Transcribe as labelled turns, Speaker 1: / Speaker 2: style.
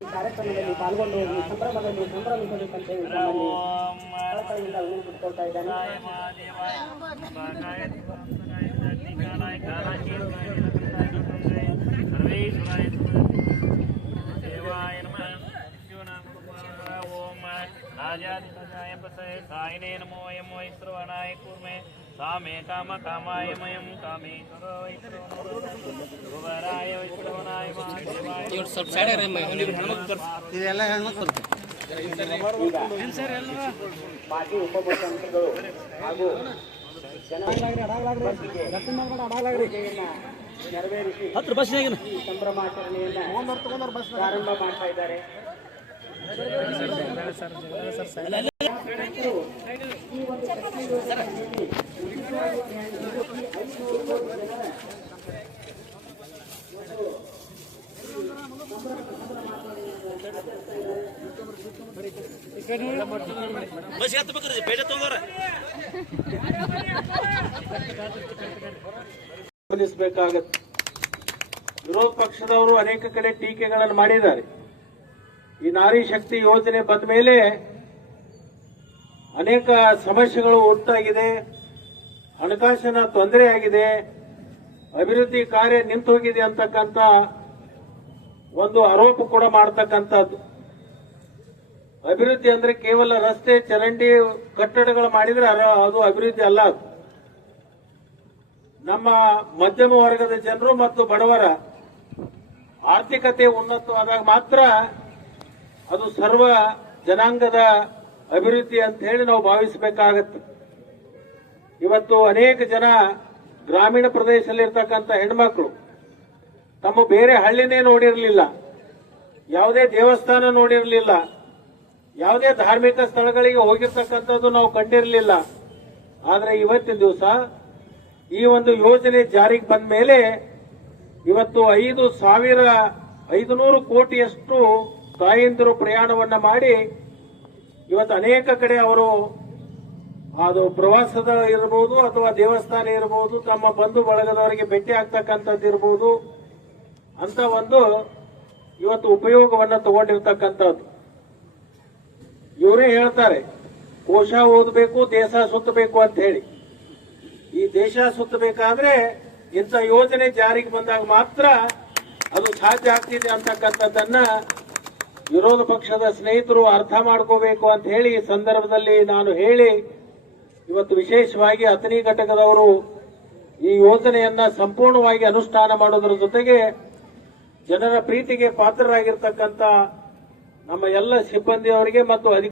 Speaker 1: ಕಾರ್ಯಕ್ರಮದಲ್ಲಿ ಪಾಲ್ಗೊಂಡು ಈ ಸಂಭ್ರಮದಲ್ಲಿ ಸಂಭ್ರಮಿಸಬೇಕಂತ ಹೇಳಿ ತಮ್ಮಲ್ಲಿ ಉಳಿದುಕೊಳ್ತಾ ಇದ್ದಾನೆ
Speaker 2: आजादि
Speaker 3: सायने नमो यमो ईश्वरणाय
Speaker 1: कुर्मे सामे ಕಾಮ ಕಾಮಾಯ ಮಯಂ
Speaker 3: कामे। ಹತ್ತು
Speaker 1: ಬಸ್ ಸಂಭ್ರಮಾಚರಣೆಯಿಂದ ಪ್ರಾರಂಭ ಮಾಡ್ತಾ ಇದ್ದಾರೆ
Speaker 3: ಬಸ್
Speaker 4: ಗಮನಿಸಬೇಕಾಗತ್ತೆ. ವಿರೋಧ ಪಕ್ಷದವರು ಅನೇಕ ಕಡೆ ಟೀಕೆಗಳನ್ನು ಮಾಡಿದ್ದಾರೆ. ಈ ನಾರಿ ಶಕ್ತಿ ಯೋಜನೆ ಬಂದ ಮೇಲೆ ಅನೇಕ ಸಮಸ್ಯೆಗಳು ಉಂಟಾಗಿದೆ. ಹಣಕಾಸಿನ ತೊಂದರೆ ಆಗಿದೆ. ಅಭಿವೃದ್ಧಿ ಕಾರ್ಯ ನಿಂತು ಹೋಗಿದೆ ಅಂತಕ್ಕಂಥ ಒಂದು ಆರೋಪ ಕೂಡ ಮಾಡ್ತಕ್ಕಂಥದ್ದು. ಅಭಿವೃದ್ಧಿ ಅಂದ್ರೆ ಕೇವಲ ರಸ್ತೆ, ಚರಂಡಿ ಕಟ್ಟಡಗಳು ಮಾಡಿದ್ರೆ ಅದು ಅಭಿವೃದ್ಧಿ ಅಲ್ಲ ಅದು. ನಮ್ಮ ಮಧ್ಯಮ ವರ್ಗದ ಜನರು ಮತ್ತು ಬಡವರ ಆರ್ಥಿಕತೆ ಉನ್ನತವಾದಾಗ ಮಾತ್ರ ಅದು ಸರ್ವ ಜನಾಂಗದ ಅಭಿವೃದ್ಧಿ ಅಂತ ಹೇಳಿ ನಾವು ಭಾವಿಸಬೇಕಾಗತ್ತೆ. ಇವತ್ತು ಅನೇಕ ಜನ ಗ್ರಾಮೀಣ ಪ್ರದೇಶದಲ್ಲಿರ್ತಕ್ಕಂಥ ಹೆಣ್ಮಕ್ಳು ತಮ್ಮ ಬೇರೆ ಹಳ್ಳಿನೇ ನೋಡಿರಲಿಲ್ಲ, ಯಾವುದೇ ದೇವಸ್ಥಾನ ನೋಡಿರಲಿಲ್ಲ ಯಾವುದೇ ಧಾರ್ಮಿಕ ಸ್ಥಳಗಳಿಗೆ ಹೋಗಿರ್ತಕ್ಕಂಥದ್ದು ನಾವು ಕಂಡಿರಲಿಲ್ಲ. ಆದರೆ ಇವತ್ತಿನ ದಿವಸ ಈ ಒಂದು ಯೋಜನೆ ಜಾರಿಗೆ ಬಂದ ಮೇಲೆ ಇವತ್ತು ಐದು ಸಾವಿರ ಐದುನೂರು ಕೋಟಿಯಷ್ಟು ತಾಯಂದಿರು ಪ್ರಯಾಣವನ್ನ ಮಾಡಿ ಇವತ್ತು ಅನೇಕ ಕಡೆ ಅವರು ಅದು ಪ್ರವಾಸದ ಇರಬಹುದು ಅಥವಾ ದೇವಸ್ಥಾನ ಇರಬಹುದು ತಮ್ಮ ಬಂಧು ಬಳಗದವರಿಗೆ ಭೇಟಿ ಆಗ್ತಕ್ಕಂಥದ್ದು ಇರಬಹುದು ಅಂತ ಒಂದು ಇವತ್ತು ಉಪಯೋಗವನ್ನು ತಗೊಂಡಿರ್ತಕ್ಕಂಥದ್ದು. ಇವರೇ ಹೇಳ್ತಾರೆ, ಕೋಶ ಓದಬೇಕು, ದೇಶ ಸುತ್ತಬೇಕು ಅಂತ ಹೇಳಿ. ಈ ದೇಶ ಸುತ್ತಬೇಕಾದ್ರೆ ಇಂಥ ಯೋಜನೆ ಜಾರಿಗೆ ಬಂದಾಗ ಮಾತ್ರ ಅದು ಸಾಧ್ಯ ಆಗ್ತಿದೆ ಅಂತಕ್ಕಂಥದ್ದನ್ನ ವಿರೋಧ ಪಕ್ಷದ ಸ್ನೇಹಿತರು ಅರ್ಥ ಮಾಡ್ಕೋಬೇಕು ಅಂತ ಹೇಳಿ ಈ ಸಂದರ್ಭದಲ್ಲಿ ನಾನು ಹೇಳಿ, ಇವತ್ತು ವಿಶೇಷವಾಗಿ ಅಥಣಿ ಘಟಕದವರು ಈ ಯೋಜನೆಯನ್ನ ಸಂಪೂರ್ಣವಾಗಿ ಅನುಷ್ಠಾನ ಮಾಡೋದ್ರ ಜೊತೆಗೆ ಜನರ ಪ್ರೀತಿಗೆ ಪಾತ್ರರಾಗಿರ್ತಕ್ಕಂಥ ನಮ್ಮ ಎಲ್ಲ ಸಿಬ್ಬಂದಿಯವರಿಗೆ ಮತ್ತು